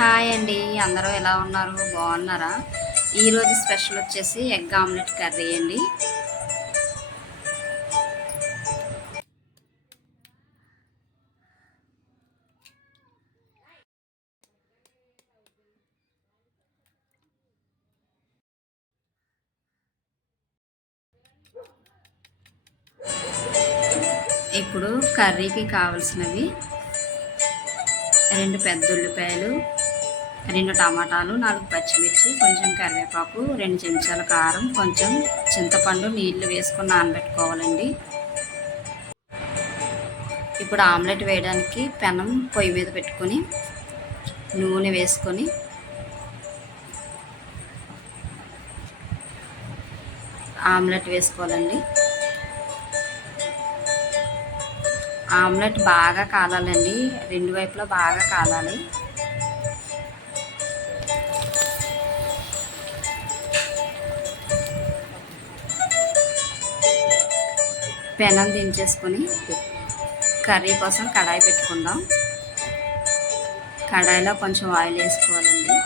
Hi అండి, అందరూ ఎలా ఉన్నారు? బాగున్నారా? ఈరోజు స్పెషల్ వచ్చేసి ఎగ్ ఆమ్లెట్ కర్రీ అండి. ఇప్పుడు కర్రీకి కావాల్సినవి 2 పెద్ద ఉల్లిపాయలు, 2 టమాటాలు, 4 పచ్చిమిర్చి, కొంచెం కరివేపాకు, 2 చెంచాల కారం, కొంచెం చింతపండు నీళ్లు వేసుకొని నానబెట్టుకోవాలండి. ఇప్పుడు ఆమ్లెట్ వేయడానికి పెనం పొయ్యి మీద పెట్టుకొని నూనె వేసుకొని ఆమ్లెట్ వేసుకోవాలండి. ఆమ్లెట్ బాగా కాలాలండి, 2 వైపులా బాగా కాలాలి. పెనం దించేసుకొని కర్రీ కోసం కడాయి పెట్టుకుందాం. కడాయిలో కొంచెం ఆయిల్ వేసుకోవాలండి,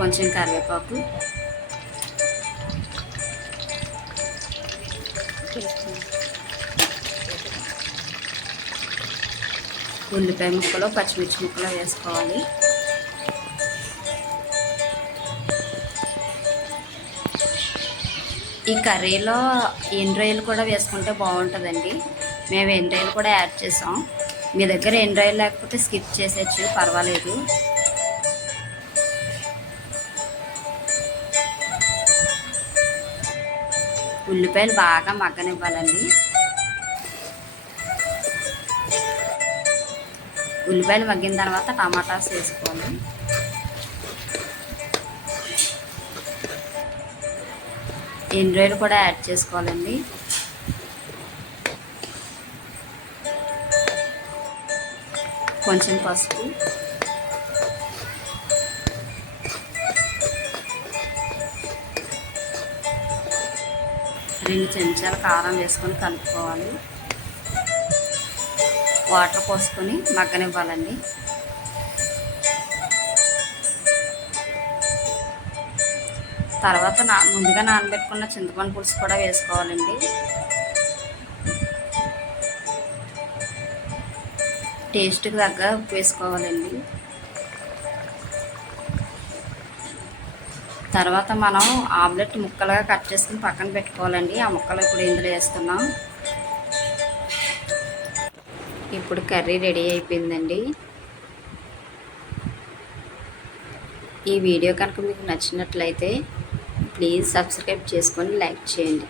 కొంచెం కరివేపాకు, ఉల్లిపాయ ముక్కలు, పచ్చిమిర్చి ముక్కలు వేసుకోవాలి. ఈ కర్రీలో ఎండ్రాయిలు కూడా వేసుకుంటే బాగుంటుందండి. మేము ఎండ్రాయిలు కూడా యాడ్ చేసాం. మీ దగ్గర ఎండ్రాయిలు లేకపోతే స్కిప్ చేసేయచ్చు, పర్వాలేదు. ఉల్లిపాయలు బాగా మగ్గనివ్వాలండి. ఉల్లిపాయలు మగ్గిన తర్వాత టమాటాస్ వేసుకోవాలి. ఎండ్రాయిలు కూడా యాడ్ చేసుకోవాలండి. కొంచెం పసుపు, 2 చెంచాల కారం వేసుకొని కలుపుకోవాలి. వాటర్ పోసుకొని మగ్గనివ్వాలండి. తర్వాత ముందుగా నానబెట్టుకున్న చింతపండు పులుసు కూడా వేసుకోవాలండి. టేస్ట్కి తగ్గ ఉప్పు వేసుకోవాలండి. తర్వాత మనం ఆమ్లెట్ ముక్కలుగా కట్ చేసుకుని పక్కన పెట్టుకోవాలండి. ఆ ముక్కలు ఇప్పుడు ఇందులో వేస్తున్నాం. ఇప్పుడు కర్రీ రెడీ అయిపోయిందండి. ఈ వీడియో కనుక మీకు నచ్చినట్లయితే ప్లీజ్ సబ్స్క్రైబ్ చేసుకొని లైక్ చేయండి.